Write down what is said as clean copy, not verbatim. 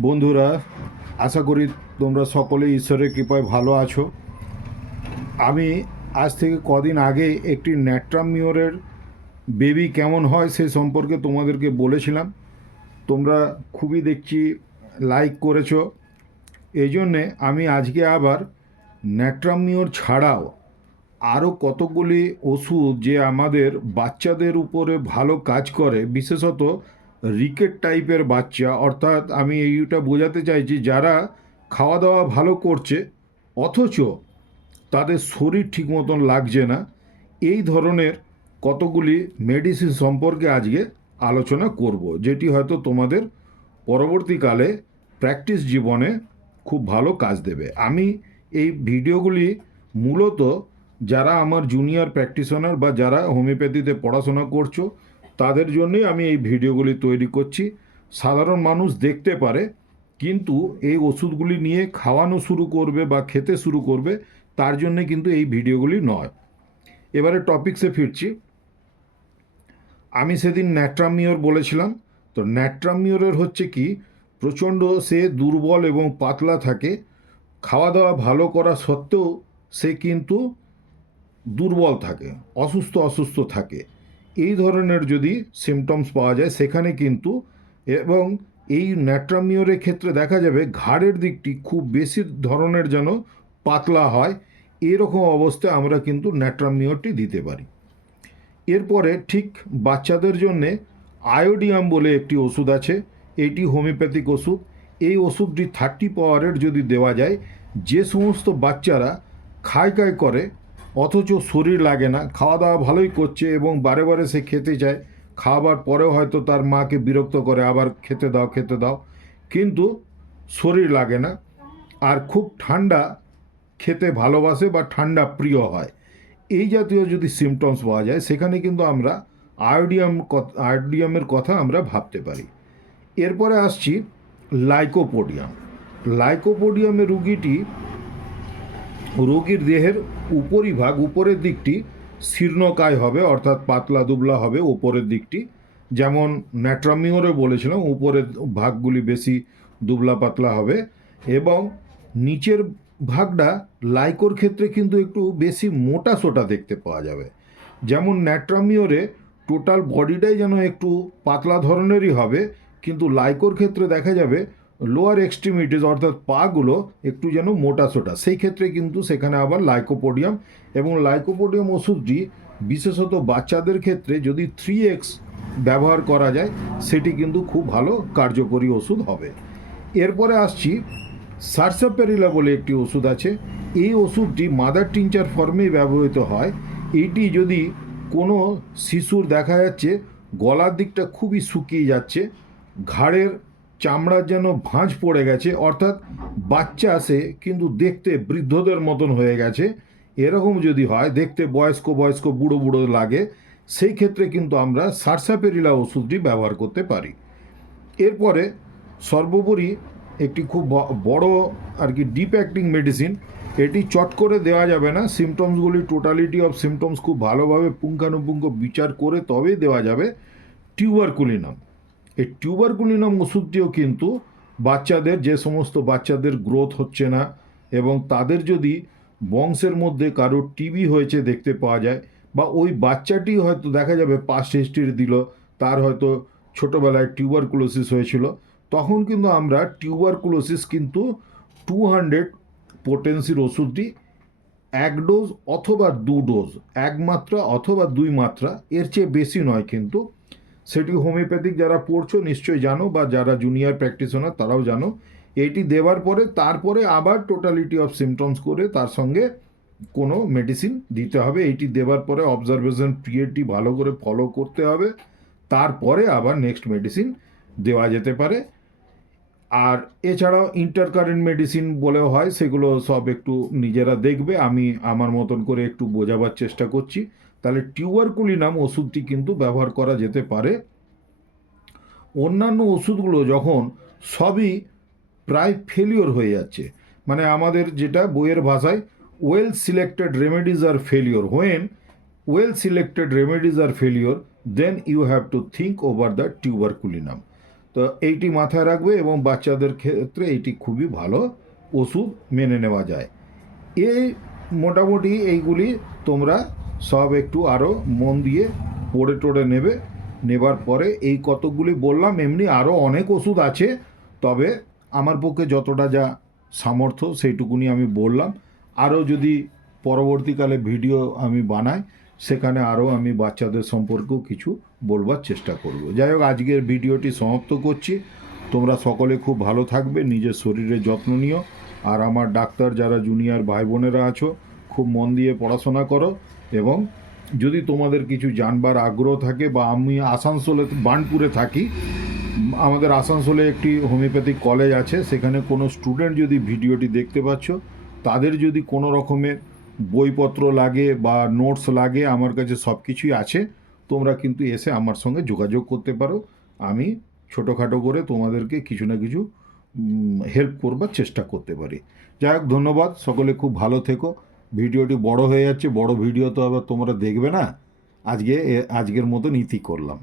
বন্ধুরা, আশা করি তোমরা সকলে ঈশ্বরের কৃপায় ভালো আছো। আমি আজ থেকে কদিন আগে একটি ন্যাট্রামিওরের বেবি কেমন হয় সে সম্পর্কে তোমাদেরকে বলেছিলাম। তোমরা খুবই দেখছি লাইক করেছো। এই জন্যে আমি আজকে আবার ন্যাট্রামিওর ছাড়াও আরও কতগুলি ওষুধ যে আমাদের বাচ্চাদের উপরে ভালো কাজ করে, বিশেষত রিকেট টাইপের বাচ্চা, অর্থাৎ আমি এইটা বোঝাতে চাইছি যারা খাওয়া দাওয়া ভালো করছে অথচ তাদের শরীর ঠিক মতন লাগছে না, এই ধরনের কতগুলি মেডিসিন সম্পর্কে আজকে আলোচনা করব, যেটি হয়তো তোমাদের পরবর্তীকালে প্র্যাকটিস জীবনে খুব ভালো কাজ দেবে। আমি এই ভিডিওগুলি মূলত যারা আমার জুনিয়র প্র্যাকটিশনার বা যারা হোমিওপ্যাথিতে পড়াশোনা করছো তাদের জন্যই আমি এই ভিডিওগুলি তৈরি করছি। সাধারণ মানুষ দেখতে পারে কিন্তু এই ওষুধগুলি নিয়ে খাওয়ানো শুরু করবে বা খেতে শুরু করবে, তার জন্যে কিন্তু এই ভিডিওগুলি নয়। এবারে টপিকসে ফিরছি। আমি সেদিন ন্যাট্রামিওর বলেছিলাম। তো ন্যাট্রামিওরের হচ্ছে কি, প্রচণ্ড সে দুর্বল এবং পাতলা থাকে, খাওয়া দাওয়া ভালো করা সত্ত্বেও সে কিন্তু দুর্বল থাকে, অসুস্থ অসুস্থ থাকে। এই ধরনের যদি সিমটমস পাওয়া যায় সেখানে কিন্তু, এবং এই ন্যাট্রামিওরের ক্ষেত্রে দেখা যাবে ঘাড়ের দিকটি খুব বেশি ধরনের যেন পাতলা হয়, এরকম অবস্থায় আমরা কিন্তু ন্যাট্রামিওরটি দিতে পারি। এরপরে ঠিক বাচ্চাদের জন্যে আয়োডিয়াম বলে একটি ওষুধ আছে। এটি হোমিওপ্যাথিক ওষুধ। এই ওষুধটি 30 পাওয়ারের যদি দেওয়া যায়, যে সমস্ত বাচ্চারা খায় করে অথচ শরীর লাগে না, খাওয়া দাওয়া ভালোই করছে এবং বারে বারে সে খেতে চায়, খাওয়াবার পরেও হয়তো তার মাকে বিরক্ত করে আবার খেতে দাও খেতে দাও, কিন্তু শরীর লাগে না, আর খুব ঠান্ডা খেতে ভালোবাসে বা ঠান্ডা প্রিয় হয়, এই জাতীয় যদি সিমটমস পাওয়া যায় সেখানে কিন্তু আমরা আয়োডিয়ামের কথা আমরা ভাবতে পারি। এরপরে আসছি লাইকোপোডিয়াম। লাইকোপোডিয়ামের রোগীর দেহের উপরিভাগ, উপরের দিকটি শীর্ণকায় হবে, অর্থাৎ পাতলা দুবলা হবে উপরের দিকটি, যেমন ন্যাট্রামিওরে বলেছিলাম উপরের ভাগগুলি বেশি দুবলা পাতলা হবে, এবং নিচের ভাগটা লাইকোর ক্ষেত্রে কিন্তু একটু বেশি মোটা সোটা দেখতে পাওয়া যাবে। যেমন ন্যাট্রামিওরে টোটাল বডিটাই যেন একটু পাতলা ধরনেরই হবে, কিন্তু লাইকোর ক্ষেত্রে দেখা যাবে লোয়ার এক্সট্রিমিটিস অর্থাৎ পাগুলো একটু যেন মোটা সোটা, সেই ক্ষেত্রে কিন্তু সেখানে আবার লাইকোপোডিয়াম, এবং লাইকোপোডিয়াম ওষুধটি বিশেষত বাচ্চাদের ক্ষেত্রে যদি 3x ব্যবহার করা যায় সেটি কিন্তু খুব ভালো কার্যকরী ওষুধ হবে। এরপরে আসছি সারসাপেরিলা বলে একটি ওষুধ আছে। এই ওষুধটি মাদার টিনচার ফর্মেই ব্যবহৃত হয়। এইটি যদি কোনো শিশুর দেখা যাচ্ছে গলার দিকটা খুবই শুকিয়ে যাচ্ছে, ঘাড়ের চামড়ার যেন ভাঁজ পড়ে গেছে, অর্থাৎ বাচ্চা সে কিন্তু দেখতে বৃদ্ধদের মতন হয়ে গেছে, এরকম যদি হয়, দেখতে বয়স্ক বয়স্ক বুড়ো বুড়ো লাগে, সেই ক্ষেত্রে কিন্তু আমরা সারসাপেরিলা ওষুধটি ব্যবহার করতে পারি। এরপরে সর্বোপরি একটি খুব বড় আর কি ডিপ অ্যাক্টিং মেডিসিন, এটি চট করে দেওয়া যাবে না, সিমটমসগুলি টোটালিটি অফ সিমটমস খুব ভালোভাবে পুঙ্খানুপুঙ্খ বিচার করে তবেই দেওয়া যাবে। টিউবারকুলিনাম। এই টিউবারকুলিনাম ওষুধটিও কিন্তু বাচ্চাদের, যে সমস্ত বাচ্চাদের গ্রোথ হচ্ছে না এবং তাদের যদি বংশের মধ্যে কারোর টিবি হয়েছে দেখতে পাওয়া যায়, বা ওই বাচ্চাটি হয়তো দেখা যাবে পাস্ট হিস্ট্রি দিল, তার হয়তো ছোটোবেলায় টিউবারকুলোসিস হয়েছিল, তখন কিন্তু আমরা টিউবারকুলোসিস কিন্তু 200 পোটেন্সির ওষুধটি 1 ডোজ অথবা 2 ডোজ, 1 মাত্রা অথবা 2 মাত্রা, এর চেয়ে বেশি নয় কিন্তু, সেটি হোমিওপ্যাথিক যারা পড়ছো নিশ্চয়ই জানো, বা যারা জুনিয়র প্র্যাকটিশনার তারাও জানো, এটি দেওয়ার পরে তারপরে আবার টোটালিটি অফ সিমটমস করে তার সঙ্গে কোনো মেডিসিন দিতে হবে। এইটি দেওয়ার পরে অবজারভেশন পিরিয়ডটি ভালো করে ফলো করতে হবে, তারপরে আবার নেক্সট মেডিসিন দেওয়া যেতে পারে। আর এছাড়াও ইন্টারকারেন্ট মেডিসিন বলেও হয়, সেগুলো সব একটু নিজেরা দেখবে, আমি আমার মতন করে একটু বোঝাবার চেষ্টা করছি। তাহলে টিউবারকুলিনাম ওষুধটি কিন্তু ব্যবহার করা যেতে পারে। অন্যান্য ওষুধগুলো যখন সবই প্রায় ফেলিওর হয়ে যাচ্ছে, মানে আমাদের যেটা বইয়ের ভাষায় ওয়েল সিলেক্টেড রেমেডিজ আর failure, when well selected remedies are failure, then you have to think over the tuberculinum. তো এইটি মাথায় রাখবে, এবং বাচ্চাদের ক্ষেত্রে এইটি খুবই ভালো ওষুধ মেনে নেওয়া যায়। এই মোটামুটি এইগুলি তোমরা সব একটু আরও মন দিয়ে পড়ে টড়ে নেবে। নেবার পরে এই কতকগুলি বললাম, এমনি আরও অনেক ওষুধ আছে, তবে আমার পক্ষে যতটা যা সামর্থ্য সেইটুকুনি আমি বললাম। আরও যদি পরবর্তীকালে ভিডিও আমি বানাই, সেখানে আরও আমি বাচ্চাদের সম্পর্কেও কিছু বলবার চেষ্টা করব। যাই হোক, আজকের ভিডিওটি সমাপ্ত করছি। তোমরা সকলে খুব ভালো থাকবে, নিজের শরীরের যত্ন নিও। আর আমার ডাক্তার যারা জুনিয়র ভাই বোনেরা আছো, খুব মন দিয়ে পড়াশোনা করো। এবং যদি তোমাদের কিছু জানবার আগ্রহ থাকে, বা আমি আসানসোলে বার্নপুরে থাকি, আমাদের আসানসোলে একটি হোমিওপ্যাথিক কলেজ আছে, সেখানে কোনো স্টুডেন্ট যদি ভিডিওটি দেখতে পাচ্ছ, তাদের যদি কোনো রকমের বইপত্র লাগে বা নোটস লাগে, আমার কাছে সব কিছুই আছে। তোমরা কিন্তু এসে আমার সঙ্গে যোগাযোগ করতে পারো। আমি ছোটোখাটো করে তোমাদেরকে কিছু না কিছু হেল্প করবার চেষ্টা করতে পারি। যাই হোক, ধন্যবাদ, সকলে খুব ভালো থেকো। ভিডিওটি বড় হয়ে যাচ্ছে, বড় ভিডিও তো আবার তোমরা দেখবে না। আজকের মতো নীতি করলাম।